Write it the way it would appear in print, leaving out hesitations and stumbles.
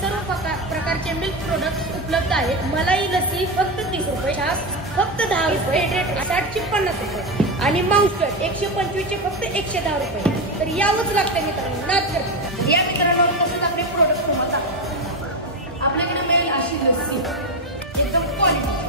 सर्व प्रकारचे milk products उपलब्ध आहेत। मलाई लस्सी फक्त 30 रुपये, फक्त 10 रुपये, 60ची 50 रुपये आणि माउसपॅड 125चे फक्त 110 रुपये। तर यावंच लागतं मित्रांनो, नाच करते। या मित्रांनो तसंच आपले प्रोडक्ट तुम्हाला आपल्याकडे मिळेल अशी लस्सी एकदम क्वालिटी